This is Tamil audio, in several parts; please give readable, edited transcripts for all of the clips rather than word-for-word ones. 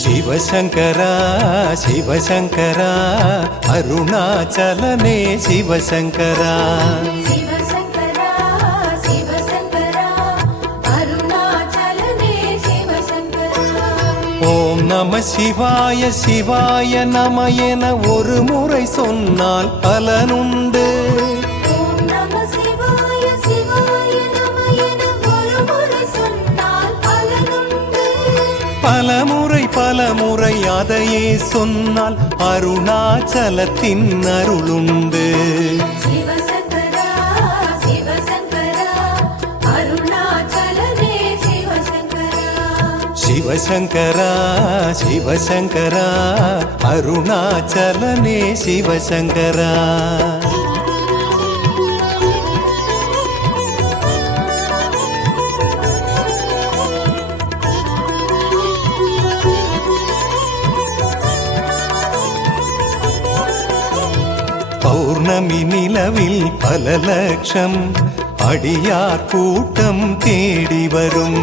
சிவசங்கரா சிவசங்கரா அருணாச்சலனே சிவசங்கரா சிவசங்கரா சிவசங்கரா அருணாச்சலனே சிவசங்கரா. ஓம் நம சிவாய சிவாய நம என ஒரு முறை சொன்னால் பலனுண்டு. ஓம் நம சிவாய சிவாய நம என ஒரு முறை சொன்னால் பலனுண்டு. பலமுறை அதையே சொன்னால் அருணாச்சலத்தின் அருளுண்டு. சிவசங்கரா சிவசங்கரா அருணாச்சலனே சிவசங்கரா. சிவசங்கரா சிவசங்கரா அருணாச்சலனே சிவசங்கரா. பௌர்ணமி நிலவில் பல லட்சம் அடியார் கூட்டம் தேடி வரும்.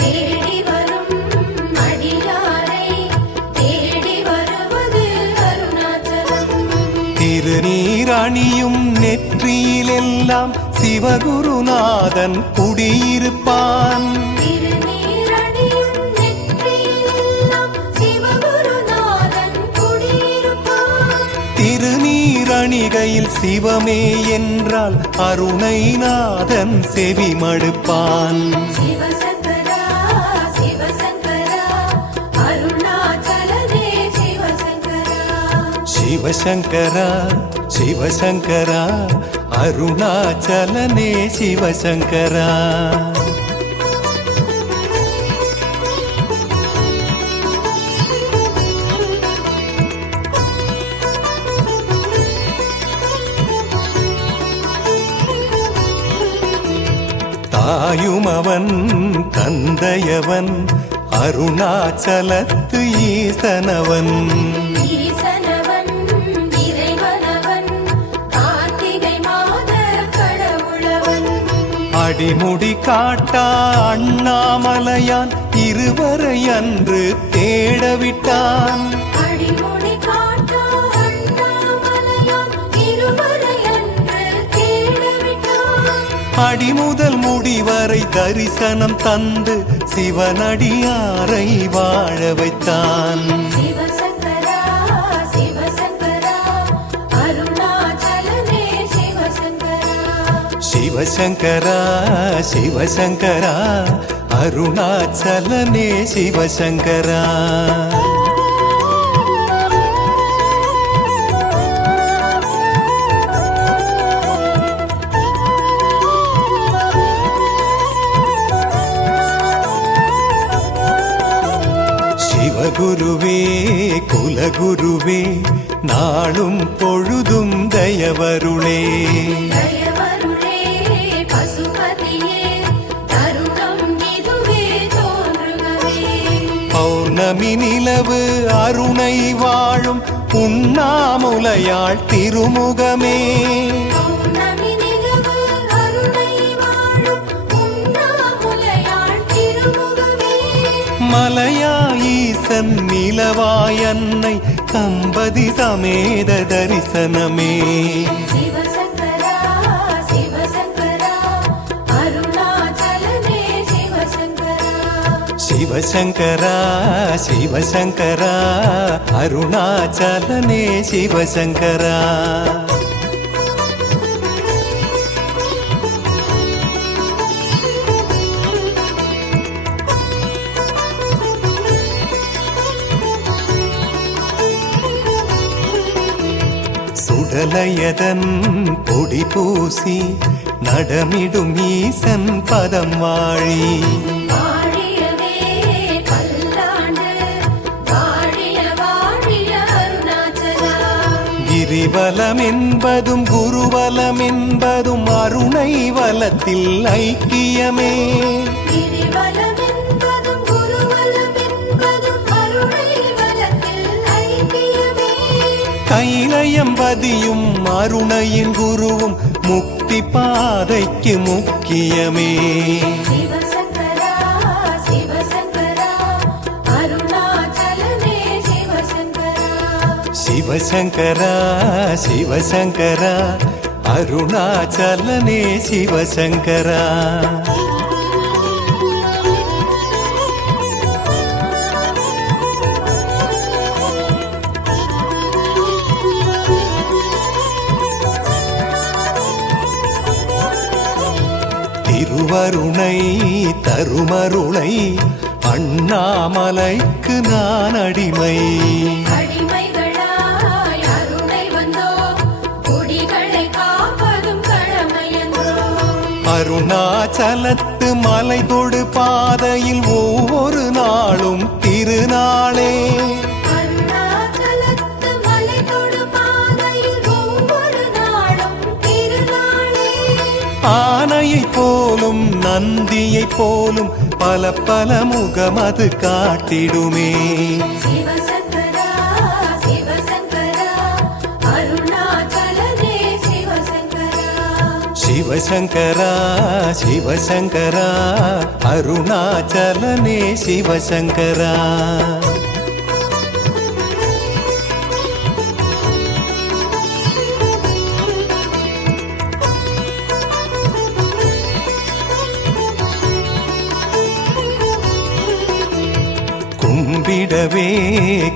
தேடி வரும் அடியாரை தேடி வருவது அருணாச்சலம். திருநீரணியும் நெற்றியிலெல்லாம் சிவகுருநாதன் குடியிருப்பான். திருநீரணியும் நெற்றியிலெல்லாம் சிவகுருநாதன் குடியிருப்பான். திருநீரணிகையில் சிவமே என்றால் அருணைநாதன் செவி மடுப்பான். சிவசங்கரா சிவசங்கரா அருணாச்சலனே சிவசங்கரா. சிவசங்கரா சிவசங்கரா அருணாச்சலனே சிவசங்கரா. தாயுமவன் தந்தையவன் அருணாச்சலத்து ஈசனவன். ஈசனவன் இறைவனவன் கார்த்திகை மாத கடவுளவன். அடிமுடி காட்டா அண்ணாமலையான் இருவரை அன்று தேடவிட்டான். அடிமுடி காட்டா அண்ணாமலையான் இருவரை அன்று தேடவிட்டான். அடிமுதல் முடிவரை தரிசனம் தந்து சிவனடியாரை வாழ வைத்தான். சிவசங்கரா சிவசங்கரா அருணாச்சலனே சிவசங்கரா. சிவசங்கரா சிவசங்கரா அருணாச்சலனே சிவசங்கரா. சிவகுருவே குலகுருவே நாளும் பொழுதும் தயவருளே. தயவருளே பசுபதியே தருணம் இதுவே தோன்றுகவே. பௌர்ணமி நிலவு அருணை வாழும் உண்ணாமுலையாள் திருமுகமே. பௌர்ணமி நிலவு அருணை வாழும் உண்ணாமுலையாள் திருமுகமே. மலையா ஈசன் நிலவாயன்னை தம்பதி சமேத தரிசனமே. சிவசங்கரா சிவசங்கரா அருணாச்சலனே சிவசங்கரா. சிவசங்கரா சிவசங்கரா அருணாச்சலனே சிவசங்கரா. சுடலையதன் பொடி பூசி நடமிடும் ஈசன் பதம் வாழி. வாழியவே பல்லாண்டு வாழிய வாழிய அருணாச்சலா. கிரிவலம் என்பதும் குருவலம் என்பதும் அருணை வலத்தில் ஐக்கியமே. கிரிவலம் என்பதும் குருவலம் என்பதும் அருணை வலத்தில் ஐக்கியமே. கைலயம்பதியும் அருணையின் குருவும் முக்தி பாதைக்கு முக்கியமே. சிவசங்கரா சிவசங்கரா அருணாச்சல சிவசங்கரா சிவசங்கரா அருணாச்சலனே சிவசங்கரா திருவருணை தருமருளை அண்ணாமலைக்கு நான் அடிமை. அடிமைகளாய் அருணை வந்தோ குடிகளை காப்பதும் கடமையன்றோ. அருணாச்சலத்து மலை தொடு பாதையில் ஒவ்வொரு நாளும் திருநாளே. அருணாச்சலத்து மலை தொடு பாதையில் ஒவ்வொரு நாளும் திருநாளே. ஆனையைப் போலும் நந்தியைப் போலும் பல பல முகம் அது காட்டிடுமே. சிவசங்கரா சிவசங்கரா அருணாச்சலனே சிவசங்கரா. சிவசங்கரா சிவசங்கரா அருணாச்சலனே சிவசங்கரா. கும்பிடவே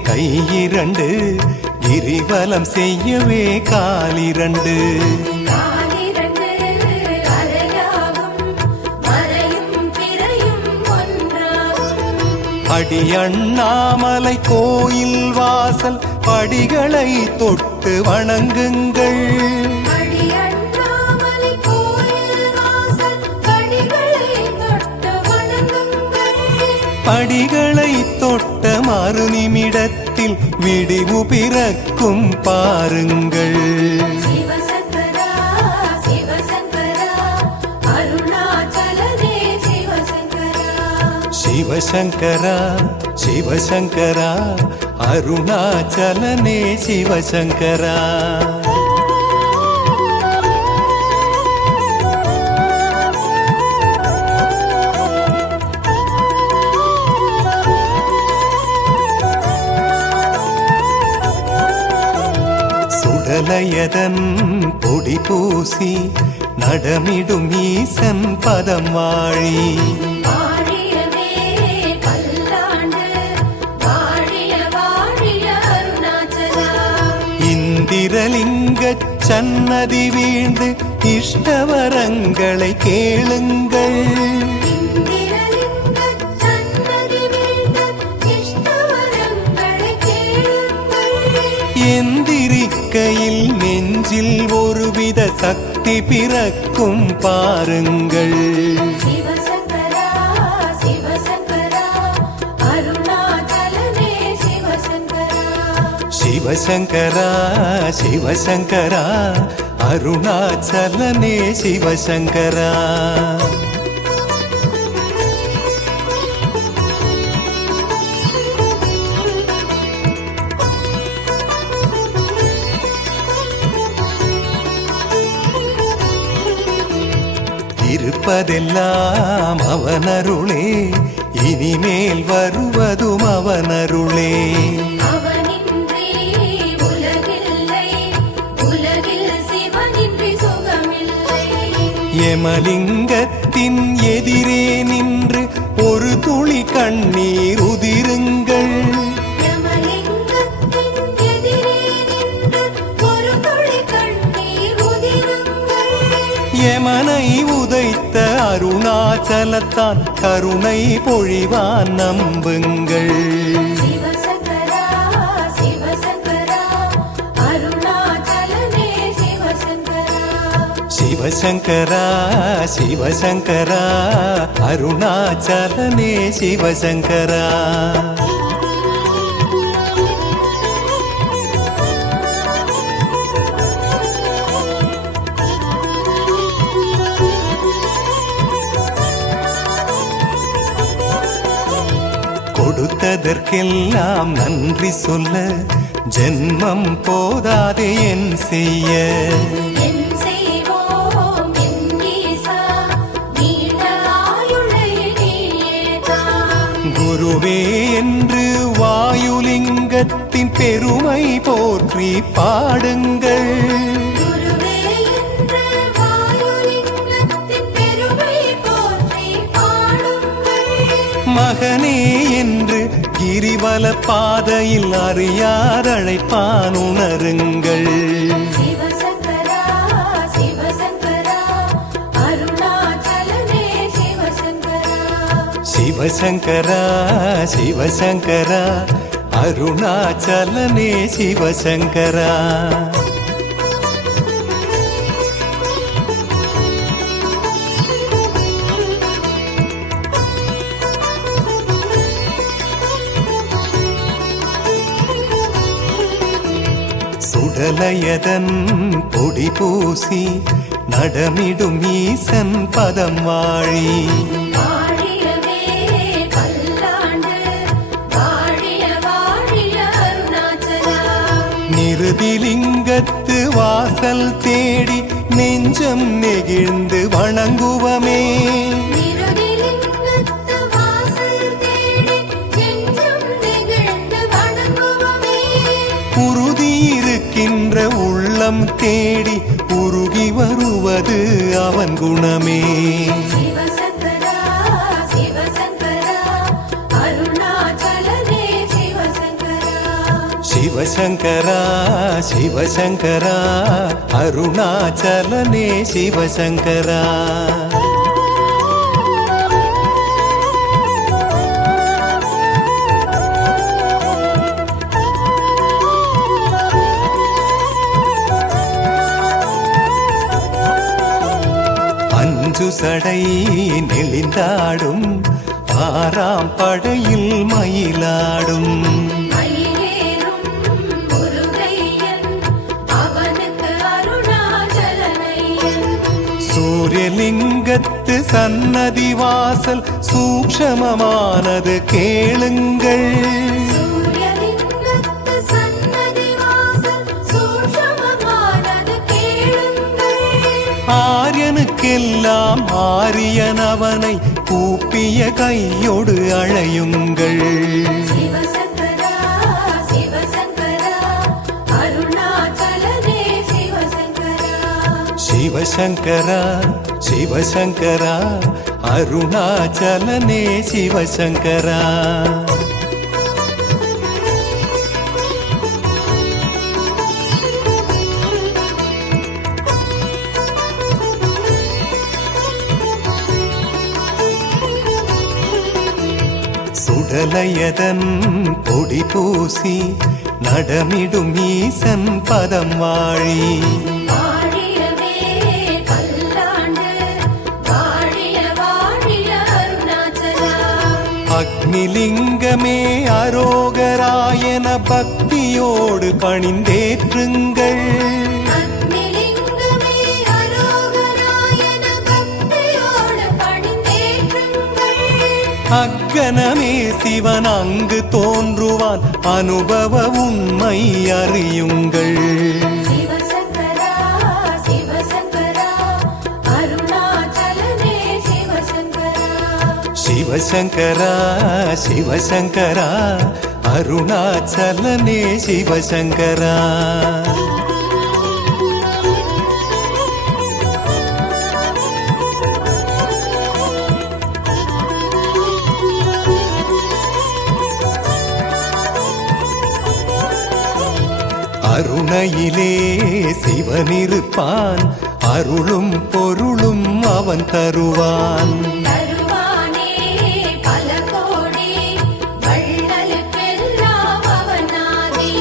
கையிரண்டு கிரிவலம் செய்யவே காலிரண்டு. காலிரண்டு அலையாகும் மறையும் பிறையும் ஒன்றாகும். அடி அண்ணாமலை கோயில் வாசல் படிகளை தொட்டு வணங்குங்கள். அடி அண்ணாமலை கோயில் வாசல் படிகளை தொட்டு வணங்குங்கள். படிகளை தொட்ட மறு நிமிடத்தில் விடிவு பிறக்கும் பாருங்கள். சிவசங்கரா சிவசங்கரா அருணாச்சலனே சிவசங்கரா. சிவசங்கரா சிவசங்கரா அருணாச்சலனே சிவசங்கரா. சுடலையதன் பொடி பூசி நடமிடும் ஈசன் பதம் வாழி. வாழியவே பல்லாண்டு வாழிய வாழிய அருணாச்சலா. இந்திரலிங்கச் சன்னதி வீழ்ந்து இஷ்டவரங்களை கேளுங்கள். இந்திரலிங்கச் சன்னதி வீழ்ந்த இஷ்டவரங்களை கேளுங்கள். எந்திரிக்கையில் நெஞ்சில் ஒருவித சக்தி பிறக்கும் பாருங்கள். சிவசங்கரா சிவசங்கரா அருணாச்சலனே சிவசங்கரா. சிவசங்கரா சிவசங்கரா அருணாச்சலனே சிவசங்கரா. இருப்பதெல்லாம் அவனருளே இனிமேல் வருவதும் அவனருளே. அவனின்றி உலகில்லை உலகில் சிவனின்றி சுகமில்லை. யமலிங்கத்தின் எதிரே நின்று ஒரு துளி கண்ணீர் உதிருங்கள். யமலிங்கத்தின் எதிரே நின்று ஒரு துளி கண்ணீர் உதிருங்கள். யமனை உதைத்த அருணாச்சலத்தான் கருணை பொழிவான் நம்புங்கள். சிவசங்கரா சிவசங்கரா அருணாச்சலனே சிவசங்கரா. சிவசங்கரா சிவசங்கரா அருணாச்சலனே சிவசங்கரா. கொடுத்ததற்கெல்லாம் நன்றி சொல்ல ஜென்மம் போதாதே என் செய்ய. என் செய்வோம் என் ஈசா நீண்ட ஆயுளை நீயே தா. குருவே என்று வாயுலிங்க வாயுலிங்கத்தின் பெருமை போற்றி பாடுங்கள். குருவே என்று வாயுலிங்கத்தின் பெருமை போற்றி பாடுங்கள். மகனே என்று கிரிவல பாதையில் அறியாதழைப்பான் உணருங்கள். சிவசங்கரா சிவசங்கரா அருணாச்சலனே சிவசங்கரா. சிவசங்கரா சிவசங்கரா அருணாச்சலனே சிவசங்கரா. சுடலையதன் பொடி பூசி நடமிடும் ஈசன் பதம் வாழி. வாழியவே பல்லாண்டு வாழிய வாழிய அருணாச்சலா. நிருதிலிங்கத்து வாசல் தேடி நெஞ்சம் நெகிழ்ந்து வணங்குவமே. நிருதிலிங்கத்து வாசல் தேடி நெஞ்சம் நெகிழ்ந்து வணங்குவமே. உறுதி இருக்கின்ற உள்ளம் தேடி உருகி வருவது அவன் குணமே. சிவசங்கரா சிவசங்கரா அருணாச்சலனே சிவசங்கரா. சிவசங்கரா சிவசங்கரா அருணாச்சலனே சிவசங்கரா. அஞ்சு சடை நெளிந்தாடும் ஆறாம் படையில் மயிலாடும். மயிலேறும் முருகையன் அவனுக்கு அருணாச்சலனையன். சூரியலிங்கத்து சன்னதி வாசல் சூக்ஷமமானது கேளுங்கள். சூரியலிங்கத்து சன்னதி வாசல் சூக்ஷமமானது கேளுங்கள். ஆரியனுக்கெல்லாம் ஆரியன் அவனை கூப்பிய கையோடு அழையுங்கள். சிவசங்கரா சிவசங்கரா அருணாச்சலனே சிவசங்கரா. சிவசங்கரா சிவசங்கரா அருணாச்சலனே சிவசங்கரா. சுடலையதன் பொடி பூசி நடமிடும் ஈசன் பதம் வாழி. வாழியவே பல்லாண்டு வாழிய வாழிய அருணாச்சலா. அக்னிலிங்கமே அரோகராயன பக்தியோடு பணிந்தேற்றுங்கள். அக்னிலிங்கமே அரோகராயன பக்தியோடு பணிந்தேற்றுங்கள். அக்கனமே சிவன் அங்கு தோன்றுவான் அனுபவ உண்மை அறியுங்கள். சிவசங்கரா சிவசங்கரா அருணாச்சலனே சிவசங்கரா. சிவசங்கரா சிவசங்கரா அருணாச்சலனே சிவசங்கரா. அருணையிலே சிவனிருப்பான் அருளும் பொருளும் அவன் தருவான். தருவானே பல கோடி வள்ளலுக்கெல்லாம் அவனாதி.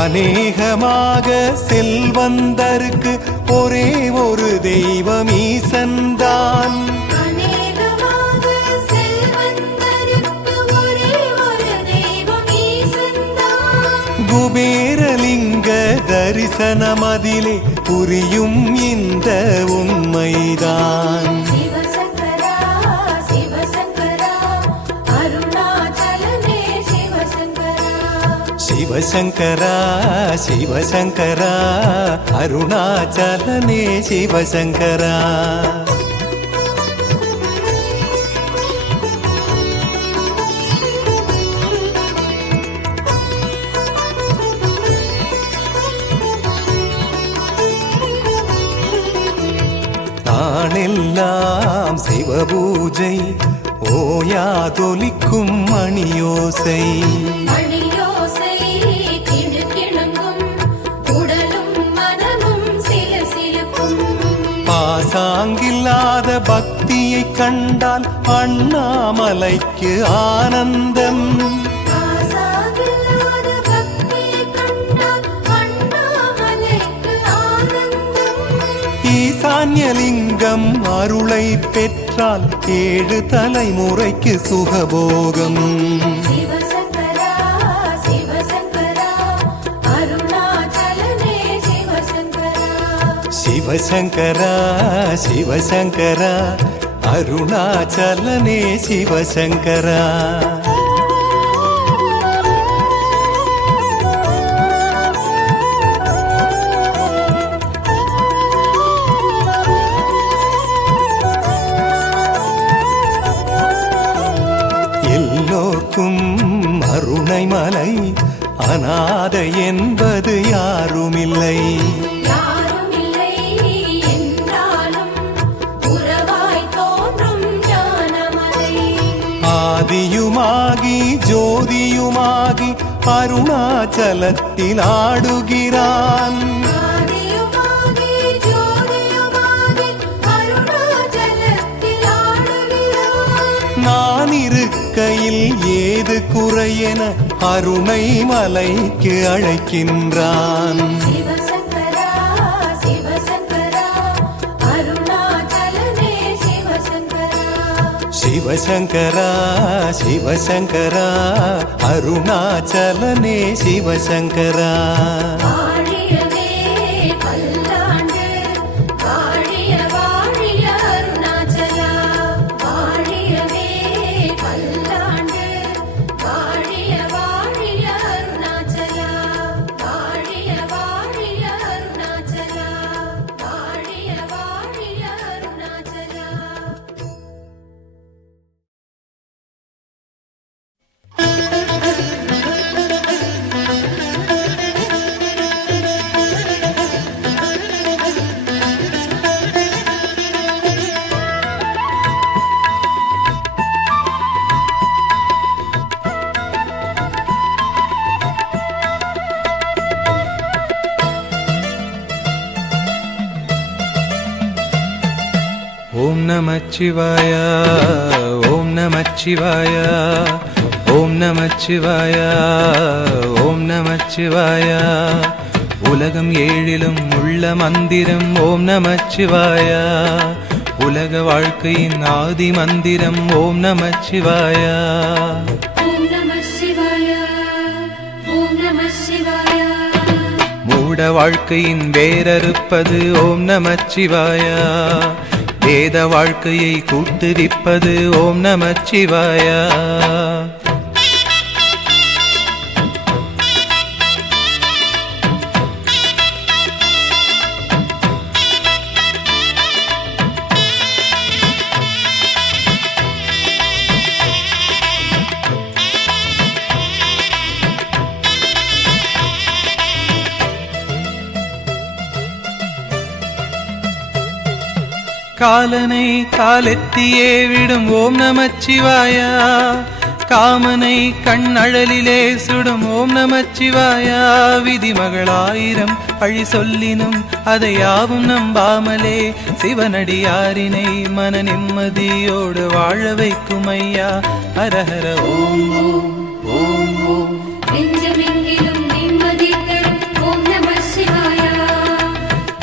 அநேகமாக செல்வந்தருக்கு ஒரே ஒரு தெய்வம் ஈசன்தான். அநேகமாக செல்வந்தருக்கு ஒரே ஒரு தெய்வம் ஈசன்தான். குபேரலிங்க தரிசனமதிலே புரியும் இந்த உண்மைதான். சிவசங்கரா சிவசங்கரா அருணாச்சலனே சிவசங்கரா. சிவசங்கரா சிவசங்கரா அருணாச்சலனே சிவசங்கரா. பூஜை ஓயாதொலிக்கும் மணியோசை மணியோசை கிணுகிணுங்கும் உடலும் மனமும் சிலசிலுக்கும் பாசாங்கில்லாத பக்தியை கண்டால் அண்ணாமலைக்கு ஆனந்தம் ஆசாவில்லாத பக்தியை கண்டால் அண்ணாமலைக்கு ஆனந்தம் ஈசான்யலிங்கம் அருளை பெற்றால் 7 தலைமுறைக்கு சுகபோகம் சிவசங்கரா சிவசங்கரா அருணாச்சலனே சிவசங்கரா சிவசங்கரா சிவசங்கரா அருணாச்சலனே சிவசங்கரா எல்லோர்க்கும் அருணைமலை அநாதை என்பது யாருமில்லை யாருமில்லை என்றாலும் உறவாய் தோன்றும் ஞானமலை ஆதியுமாகி ஜோதியுமாகி அருணாச்சலத்தில் ஆடுகிறான் ஆதியுமாகி ஜோதியுமாகி அருணாச்சலத்தில் ஆடுகிறான் நான் இருக்கையில் ஏது குறையென அருணை மலைக்கு அழைக்கின்றான் சிவசங்கரா சிவசங்கரா அருணாச்சலனே சிவசங்கரா சிவசங்கரா சிவசங்கரா அருணாச்சலனே சிவசங்கரா வாழியவே பல்லாண்டு வாழிய வாழிய அருணாச்சலா வாழியவே பல்லாண்டு வாழிய வாழிய அருணாச்சலா வாழிய வாழிய அருணாச்சலா வாழிய வாழிய அருணாச்சலா ஓம் நமச்சிவாய ஓம் நமச்சிவாய ஓம் நமச்சிவாய ஓம் நமச்சிவாய உலகம் ஏழிலும் உள்ள மந்திரம் ஓம் நமச்சிவாய உலக வாழ்க்கையின் ஆதி மந்திரம் ஓம் நமச்சிவாய ஓம் நம சிவாய ஓம் நம சிவாய மூட வாழ்க்கையின் வேரறுப்பது ஓம் நமச்சிவாய வேத வாழ்க்கையை கூட்டுவிப்பது ஓம் நமச்சிவாய காலனை காலெத்தியே விடும் ஓம் நமச்சிவாய காமனை கண்ணழலிலே சுடும் ஓம் நமச்சிவாய விதிமகளாயிரம் பழி சொல்லினும் அதை யாவும் நம்பாமலே சிவனடியாரினை மன நிம்மதியோடு வாழ வைக்கும் ஐயா ஹரஹர ஓம் ஓம் ஓம் ஓம் நெஞ்சமெங்கிலும் நிம்மதி தரும் ஓம் நம சிவாய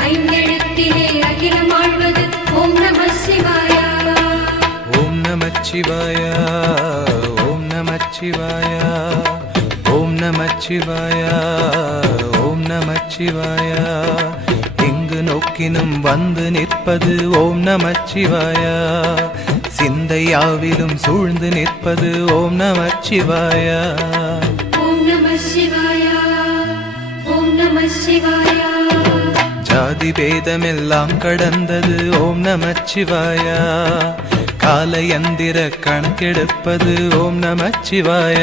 ஐந்தெழுத்திலே அகிலம் ஆழ்வது ஓம் நம சிவாய ஓம் நமச்சிவாய ஓம் நமச்சிவாய ஓம் நமச்சிவாய ஓம் நமச்சிவாய எங்கு நோக்கினும் வந்து நிற்பது ஓம் நமச்சிவாய சிந்தையாவிலும் சூழ்ந்து நிற்பது ஓம் நமச்சிவாய ஓம் நம சிவாய ஓம் நம சிவாய ஜாதி பேதமெல்லாம் கடந்தது ஓம் நமச்சிவாய காலயந்திர கணக்கெடுப்பது ஓம் நமச்சிவாய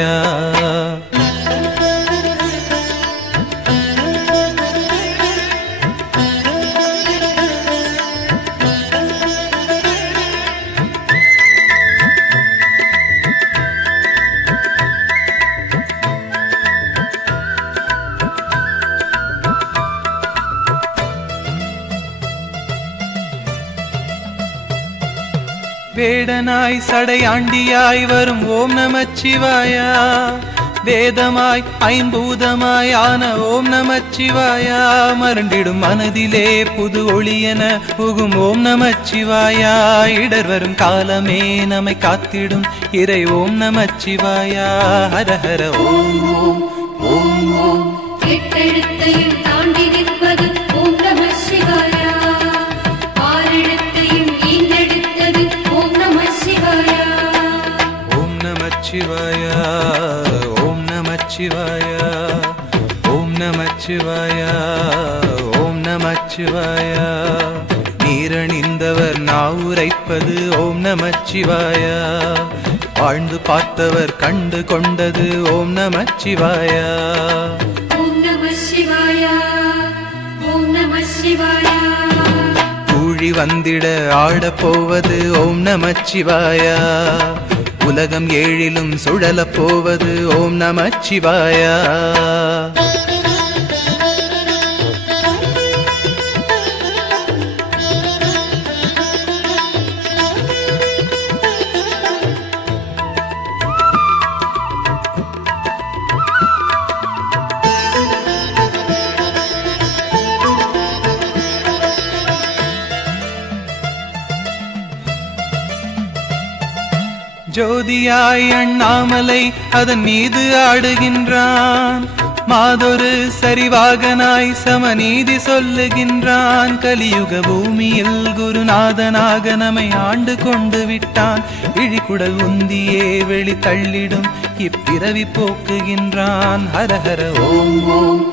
வேடனாய் சடையாண்டியாய் வரும் ஓம் நமச்சிவாயா, வேதமாய் ஐம்பூதமாய் ஆன ஓம் நமச்சிவாயா, மருண்டிடும் மனதிலே புது ஒளியென புகும் ஓம் நமச்சிவாயா, இடர் வரும் காலமே நம்மை காத்திடும் இறை ஓம் நமச்சிவாயா. ஹர ஹர ஓம் ஓம் ஓம் ஓம். எட்டெழுத்தையும் தாண்டி நிற்பது ஓம் நம சிவாயா, ஆறெழுத்தையும் ஈன்றெடுத்தது ஓம் நம சிவாயா. ஓம் நமச்சிவாயா, ஓம் நமச்சிவாயா, ஓம் நமச்சிவாயா, ஓம் நமச்சிவாயா. நீரணிந்தவர் நாவுரைப்பது ஓம் நமச்சிவாயா, வாழ்ந்து பார்த்தவர் கண்டு கொண்டது ஓம் நமச்சிவாயா. ஓம் நம சிவாயா, ஓம் நம சிவாயா. கூழி வந்திட ஆடப் போவது ஓம் நமச்சிவாயா, உலகம் ஏழிலும் சுழலப் போவது ஓம் நமச்சிவாயா. ஜோதியாய் அண்ணாமலை அதன் மீது ஆடுகின்றான், மாதொரு சரிவாகனாய் சமநீதி சொல்லுகின்றான், கலியுக பூமியில் குருநாதனாக நம்மை ஆண்டு கொண்டு விட்டான், இழிகுடல் உந்தியே வெளி தள்ளிடும் இப்பிறவி போக்குகின்றான். ஹர ஹர ஓம் ஓம்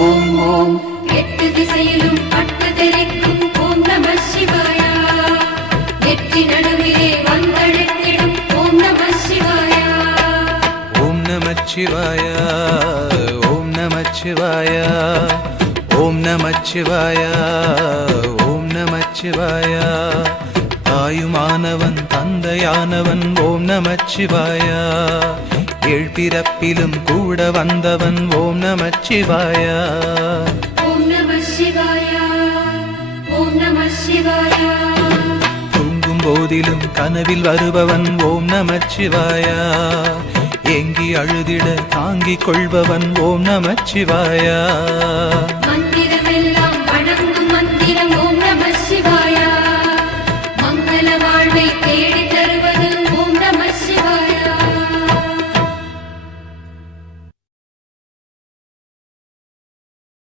ஓம் ஓம். எட்டு திசையிலும் பட்டு தெரிக்கும் ஓம் நம சிவாயா, எட்டி நடுவிலே வந்தழைத்திடும் ஓம் நம சிவாயா. ஓம் நமச்சிவாயா, ஓம் நமச்சிவாயா, ஓம் நமச்சிவாயா, ஓம் நமச்சிவாயா. தாயுமானவன் தந்தையானவன் ஓம் நமச்சிவாயா, ஏழ்பிறப்பிலும் கூட வந்தவன் ஓம் நமச்சிவாயா. ஓம் நம சிவாயா, ஓம் நம சிவாயா. தூங்கும் போதிலும் கனவில் வருபவன் ஓம் நமச்சிவாயா, ஏங்கி அழுதிட தாங்கிக் கொள்பவன் ஓம் நமச்சிவாயா.